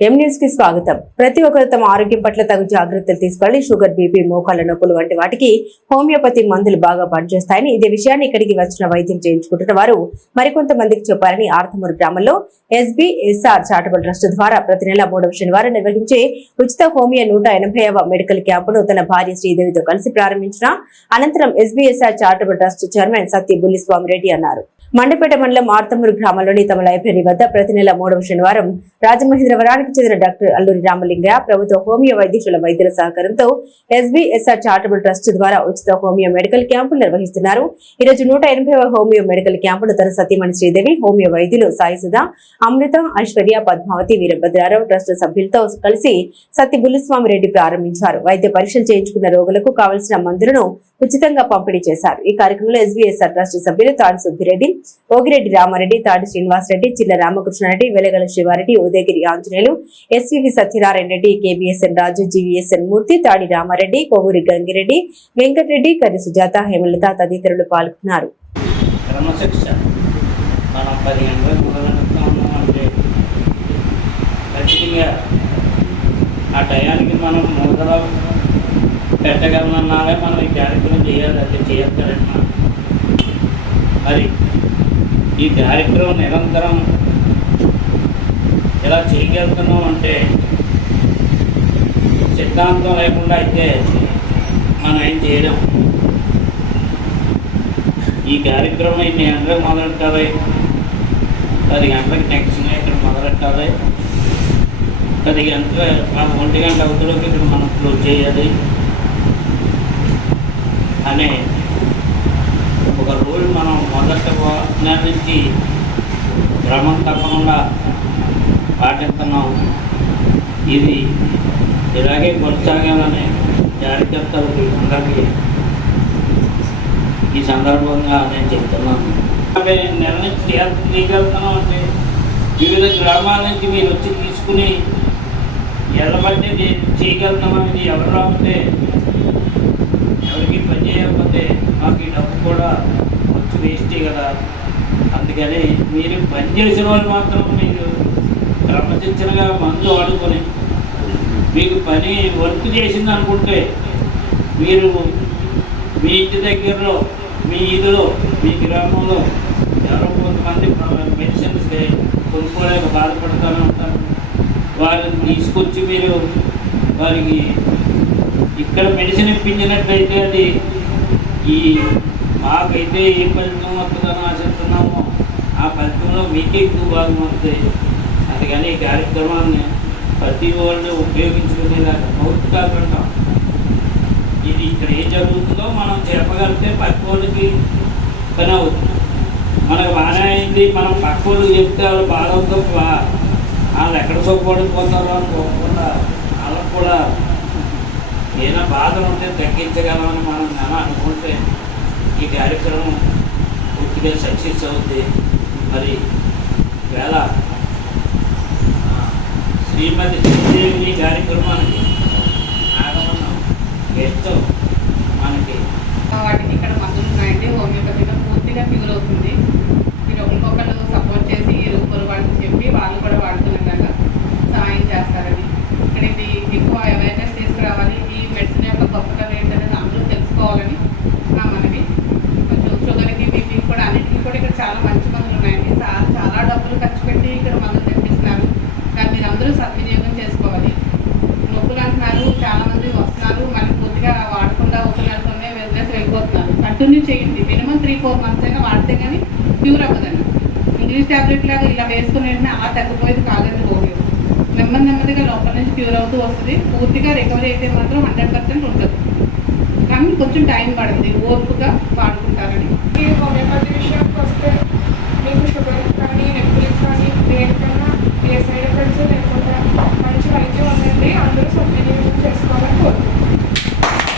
ఎం న్యూస్కి స్వాగతం. ప్రతి ఒక్కరు తమ ఆరోగ్యం పట్ల తగు జాగ్రత్తలు తీసుకోవాలి. షుగర్ బీపీ మోకాళ్ళ నొప్పులు వంటి వాటికి హోమియోపతి మందులు బాగా పనిచేస్తాయని ఇదే విషయాన్ని ఇక్కడికి వచ్చిన వైద్యం చేయించుకుంటున్న వారు మరికొంతమందికి చెప్పారని ఆర్థమూరు గ్రామంలో ఎస్బీఎస్ఆర్ చారిటబుల్ ట్రస్ట్ ద్వారా ప్రతి నెల మూడవ శనివారం నిర్వహించే ఉచిత హోమియో నూట ఎనభైవ మెడికల్ క్యాంపును తన భార్య శ్రీదేవితో కలిసి ప్రారంభించిన అనంతరం SBSR charitable trust chairman Satya Bulliswamireddy అన్నారు. మండపేట మండలం ఆర్తమూరు గ్రామంలోని తమ లైబ్రరీ వద్ద ప్రతి నెల మూడవ శనివారం రాజమహేంద్రవరానికి చెందిన డాక్టర్ అల్లూరి రామలింగయ్య ప్రభుత్వ హోమియో వైద్యుల వైద్యుల సహకారంతో ఎస్బీఎస్ఆర్ చారిటబుల్ ట్రస్ట్ ద్వారా ఉచిత హోమియో మెడికల్ క్యాంపులు నిర్వహిస్తున్నారు. ఈ రోజు నూట హోమియో మెడికల్ క్యాంపులు తన సతీమణి శ్రీదేవి హోమియో వైద్యులు సాయిసుధ అమృత ఐశ్వర్య పద్మావతి వీరభద్రారావు ట్రస్ట్ సభ్యులతో కలిసి సత్య బుల్లిస్వామి రెడ్డి ప్రారంభించారు. వైద్య పరీక్షలు చేయించుకున్న రోగులకు కావలసిన మందులను ఉచితంగా పంపిణీ చేశారు. ఈ కార్యక్రమంలో ఎస్బీఎస్ఆర్ ట్రస్ట్ సభ్యులు తాడి Subbireddy Ogireddy Ramareddy Tati Srinivasareddy Chilla Ramakrishnareddy Velagala Sivareddy Udayagiri Anjaneyulu SVV Satyanarayana Reddy KBSN Raju GVSN Murthy Tadi Ramareddy Kovvuri Gangireddy Venkatareddy Karri Sujatha Hemalatha తదితరులు పాల్గొన్నారు. క్రమశిక్ష మనం పది గంటలకు మొదలెడుతూ ఉన్నామంటే ఖచ్చితంగా ఆ టయానికి మనం మొదలు పెట్టగలమన్నారే మనం ఈ కార్యక్రమం చేయాలి అది చేయగలమా మరి ఈ కార్యక్రమం నిరంతరం ఎలా చేయగలుగుతున్నాం అంటే సిద్ధాంతం లేకుండా అయితే మనం ఏం చేయలేం. ఈ కార్యక్రమం ఇన్ని గంటలకు మొదలెట్టాలి? పది గంటలకు నెక్స్ట్ ఇక్కడ మొదలెట్టాలి? పది గంటల మన ఒంటి గంట అవుతులోకి ఇక్కడ మనం క్లోజ్ చేయాలి? అనే ఒక రూల్ మనం నుంచి క్రమం తప్పకుండా పాటిస్తున్నాం. ఇది ఇలాగే కొనసాగాలని జాగ్రత్తలకు అందరికీ ఈ సందర్భంగా నేను చెప్తున్నాను. యాభై నెల నుంచి తీయగలుగుతున్నాం అంటే వివిధ గ్రామాల నుంచి మీరు వచ్చి తీసుకుని ఎల్లబట్టి చేయగలుగుతామని ఎవరు రాకపోతే ఎవరికి పని చేయకపోతే మాకు ఈ డబ్బు కూడా వచ్చి వేస్టే కదా కానీ మీరు పని చేసిన వాళ్ళు మాత్రం మీరు క్రమశిక్షణగా మందు వాడుకొని మీకు పని వర్క్ చేసింది అనుకుంటే మీరు మీ ఇంటి దగ్గరలో మీ ఇదిలో మీ గ్రామంలో ఎవరో కొంతమంది మెడిసిన్స్ కొనుక్కోలేక బాధపడుతూనే ఉంటారు. వారిని తీసుకొచ్చి మీరు వారికి ఇక్కడ మెడిసిన్ ఇప్పించినట్లయితే అది ఈ మాకైతే ఏ ఫలితం వస్తుందని ఆశిస్తున్నామో ఆ ఫలితంలో మీకే ఎక్కువ భాగం అవుతుంది. అందుకని ఈ కార్యక్రమాన్ని ప్రతి వాళ్ళు ఉపయోగించుకునేలాగా మౌత్ కాకుండా ఇది ఇక్కడ ఏం జరుగుతుందో మనం చెప్పగలిగితే పక్క వాళ్ళకి పని అవుతుంది. మనకు బాగానే అయింది మనం పక్క చెప్తే వాళ్ళు బాధ వాళ్ళు ఎక్కడ సొప్పడిపోతారో అనుకోకుండా వాళ్ళకు కూడా ఏదైనా బాధలు ఉంటే తగ్గించగలమని మనం అనుకుంటే ఈ కార్యక్రమం పూర్తిగా సక్సెస్ అవుద్ది. మరి వేళ శ్రీమతి శ్రీదేవి కార్యక్రమానికి ఆగమనం ఎంతో మనకి వాటికి ఇక్కడ మందులు ఉన్నాయండి హోమియో పూర్తిగా క్యూర్ అవుతుంది మీరు ఇంకొకరు సపోర్ట్ చేసి ఇరువురు వాళ్ళకి చెప్పి వాళ్ళు కూడా వాడుతున్నలాగా సహాయం చేస్తారని ఇక్కడ ఇది ఎక్కువ అవేర్నెస్ తీసుకురావాలి ఈ మెడిసిన్ యొక్క గొప్పతనం ఏంటనేది అందరూ తెలుసుకోవాలని నా మనవి కొంచెం షుగర్కి బీపీకి కూడా అన్నిటికీ కూడా ఇక్కడ చాలా మంచి మందులు ఉన్నాయండి చాలా చాలా డబ్బులు ఖర్చు పెట్టి ఇక్కడ మందులు తెప్పిస్తున్నారు కానీ మీరు అందరూ సద్వినియోగం చేసుకోవాలి నొప్పులు అంటున్నారు చాలా మంది వస్తున్నారు మళ్ళీ పూర్తిగా వాడకుండా ఒక నెలతోనే వెళ్తే వెళ్ళిపోతున్నారు కంటిన్యూ చేయండి. మినిమం త్రీ ఫోర్ మంత్స్ అయినా వాడితే కానీ క్యూర్ అవ్వదండి. ఇంగ్లీష్ టాబ్లెట్ లాగా ఇలా వేసుకుని వెంటనే ఆ తగ్గిపోయేది కాదండి హోమియో. నెమ్మది నెమ్మదిగా లోపల నుంచి క్యూర్ అవుతూ వస్తుంది. పూర్తిగా రికవరీ అయితే మాత్రం హండ్రెడ్ పర్సెంట్ ఉంటుంది కానీ కొంచెం టైం పడుతుంది ఓర్పుగా వాడుకుంటారని ఈ హోమియోపతి విషయానికి వస్తే మీకు షుగర్ కానీ నొప్పులకు కానీ దేనికన్నా ఏ సైడ్ ఎఫెక్ట్స్ లేకుండా మంచి వైద్యం ఉందండి అందరూ సద్వినియోగం చేసుకోవాలని కోరుకుంటున్నాను